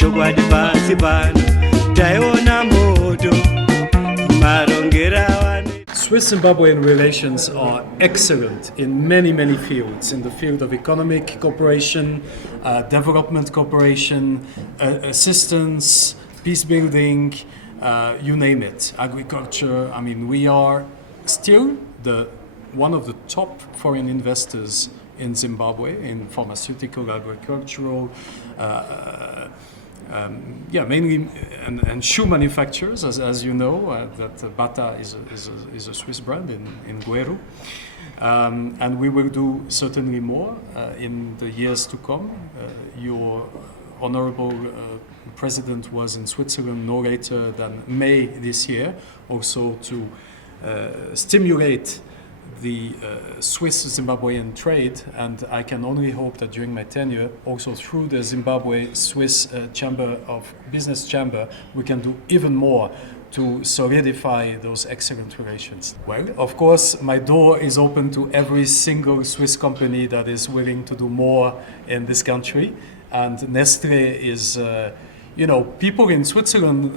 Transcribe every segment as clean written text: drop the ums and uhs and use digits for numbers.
chokwadi pasi pano taiona moto marongera wani. Swiss-Zimbabwean relations are excellent in many fields, in the field of economic cooperation, development cooperation, assistance, peace building, you name it, agriculture. I mean, we are still one of the top foreign investors in Zimbabwe, in pharmaceutical, agricultural, mainly and shoe manufacturers, as you know, that Bata is a Swiss brand in Gweru. And we will do certainly more in the years to come. Your Honorable President was in Switzerland no later than May this year, also to stimulate the Swiss-Zimbabwean trade, and I can only hope that during my tenure, also through the Zimbabwe-Swiss Business Chamber, we can do even more to solidify those excellent relations. Well, of course, my door is open to every single Swiss company that is willing to do more in this country, and Nestlé is people in Switzerland,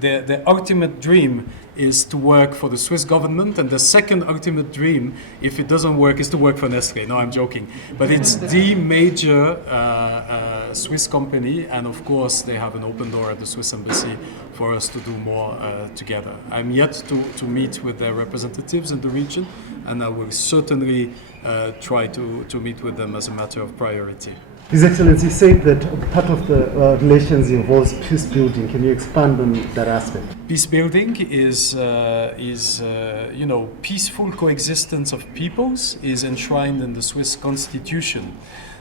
their ultimate dream is to work for the Swiss government, and the second ultimate dream, if it doesn't work, is to work for Nestlé. No, I'm joking. But it's the major Swiss company, and of course they have an open door at the Swiss Embassy for us to do more together. I'm yet to meet with their representatives in the region, and I will certainly try to meet with them as a matter of priority. His Excellency said that part of the relations involves peace building. Can you expand on that aspect? Peace building is peaceful coexistence of peoples is enshrined in the Swiss Constitution.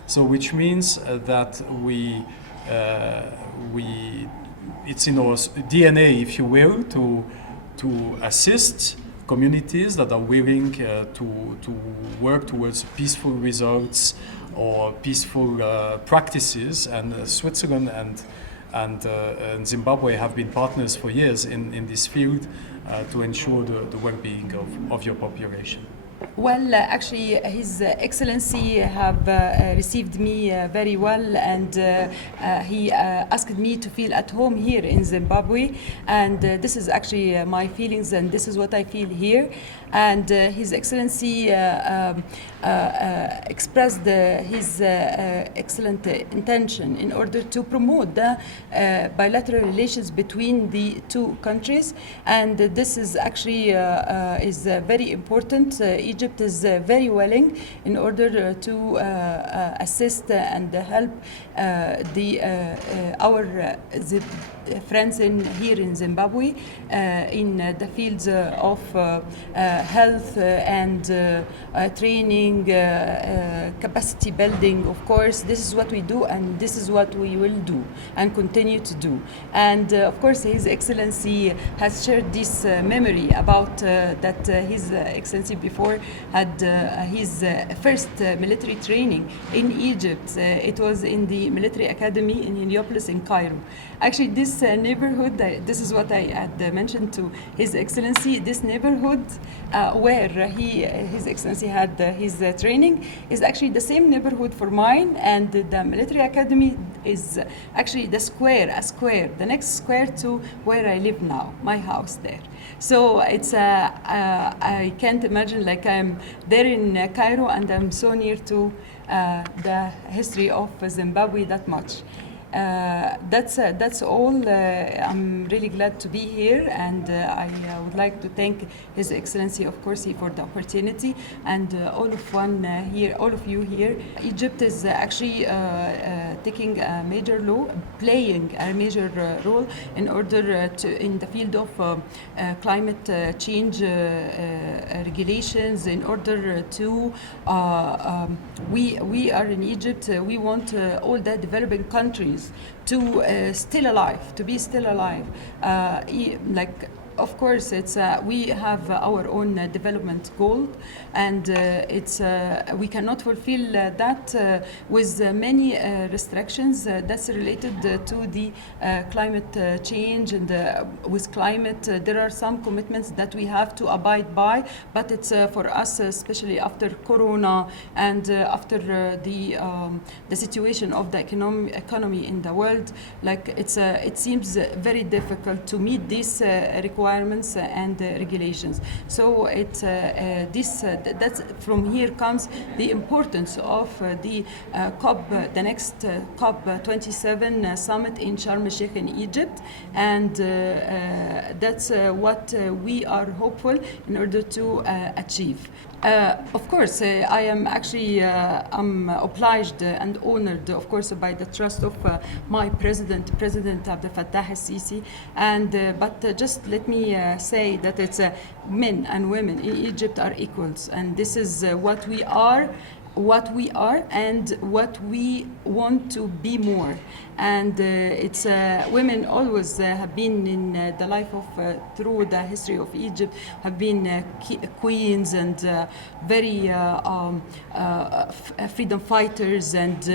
So, which means that it's in our DNA, if you will, to assist communities that are willing to work towards peaceful results or peaceful practices, and Switzerland and Zimbabwe have been partners for years in this field to ensure the well-being of your population. Well, actually, His Excellency have received me very well, and he asked me to feel at home here in Zimbabwe, and this is actually my feelings, and this is what I feel here. And His Excellency expressed his excellent intention in order to promote the bilateral relations between the two countries, and this is actually is very important. Egypt is very willing in order to assist and help our friends here in Zimbabwe in the fields of health and training, capacity building. Of course, this is what we do, and this is what we will do and continue to do. And of course, His Excellency has shared this memory about that His Excellency before had his first military training in Egypt. It was in the military academy in Heliopolis in Cairo. Actually, this neighborhood, this is what I had mentioned to His Excellency, this neighborhood where His Excellency had his training is actually the same neighborhood for mine, and the military academy is actually a square, the next square to where I live now, my house there. So it's I can't imagine, like I'm there in Cairo and I'm so near to the history of Zimbabwe that much. That's all. I'm really glad to be here, and I would like to thank His Excellency, of course, for the opportunity, and all of you here. Egypt is actually taking a major role, playing a major role in order to in the field of climate change regulations. In order to we are in Egypt. We want all the developing countries to be still alive, like of course, we have our own development goal, and we cannot fulfill that with many restrictions that's related to the climate change. And with climate, there are some commitments that we have to abide by, but it's for us, especially after Corona and after the situation of the economy in the world, like it seems very difficult to meet these requirements and regulations. So that's from here comes the importance of the next COP27 summit in Sharm el Sheikh in Egypt, and that's what we are hopeful in order to achieve. Of course, I am actually I'm obliged and honored, of course, by the trust of my President Abdel Fattah al-Sisi. And but just let me say that it's men and women in Egypt are equals, and this is what we are, and what we want to be more. And it's women always have been in the life of through the history of Egypt, have been queens and very freedom fighters, and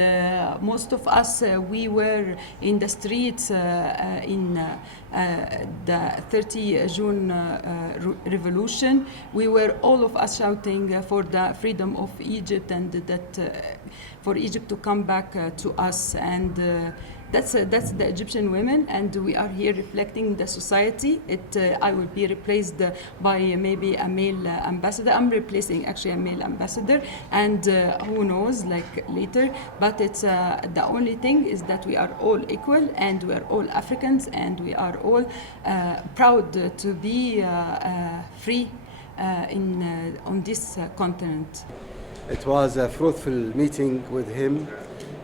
most of us we were in the streets in the 30 June revolution. We were all of us shouting for the freedom of Egypt, and that for Egypt to come back to us. And that's the Egyptian women, and we are here reflecting the society. I will be replaced by maybe a male ambassador. I'm replacing actually a male ambassador, and who knows, like later. But it's the only thing is that we are all equal, and we are all Africans, and we are all proud to be free on this continent. It was a fruitful meeting with him,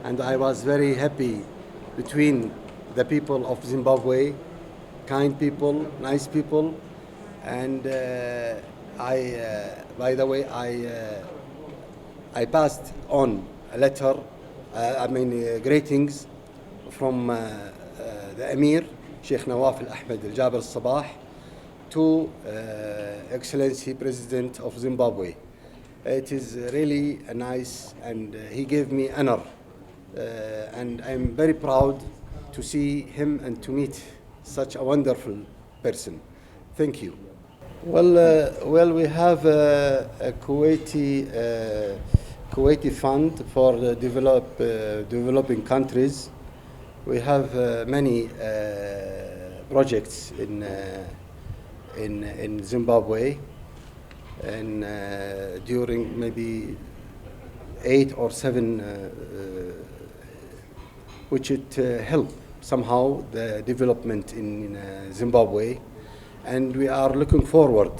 and I was very happy between the people of Zimbabwe, kind people, nice people, and by the way, I passed on a letter, greetings from the Emir, Sheikh Nawaf al-Ahmed al-Jaber al-Sabah, to Excellency President of Zimbabwe. It is really nice, and he gave me honor. And I'm very proud to see him and to meet such a wonderful person. Thank you. Well, we have a Kuwaiti fund for the developing countries. We have many projects in Zimbabwe, and during maybe 8 or 7 which it help somehow the development in Zimbabwe, and we are looking forward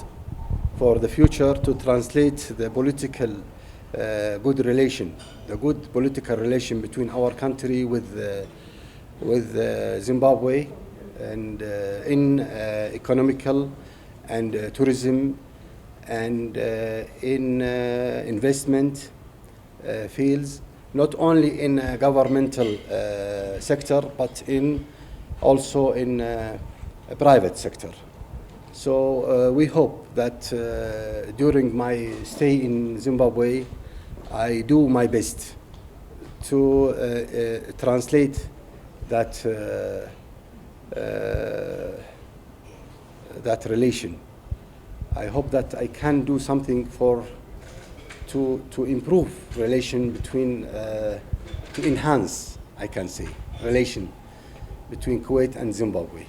for the future to translate the political good political relation between our country with Zimbabwe, and in economical and tourism, and in investment fields, not only in governmental sector, but also in private sector. So we hope that during my stay in Zimbabwe, I do my best to translate that relation. I hope that I can do something to improve relation between, to enhance, I can say, relation between Kuwait and Zimbabwe.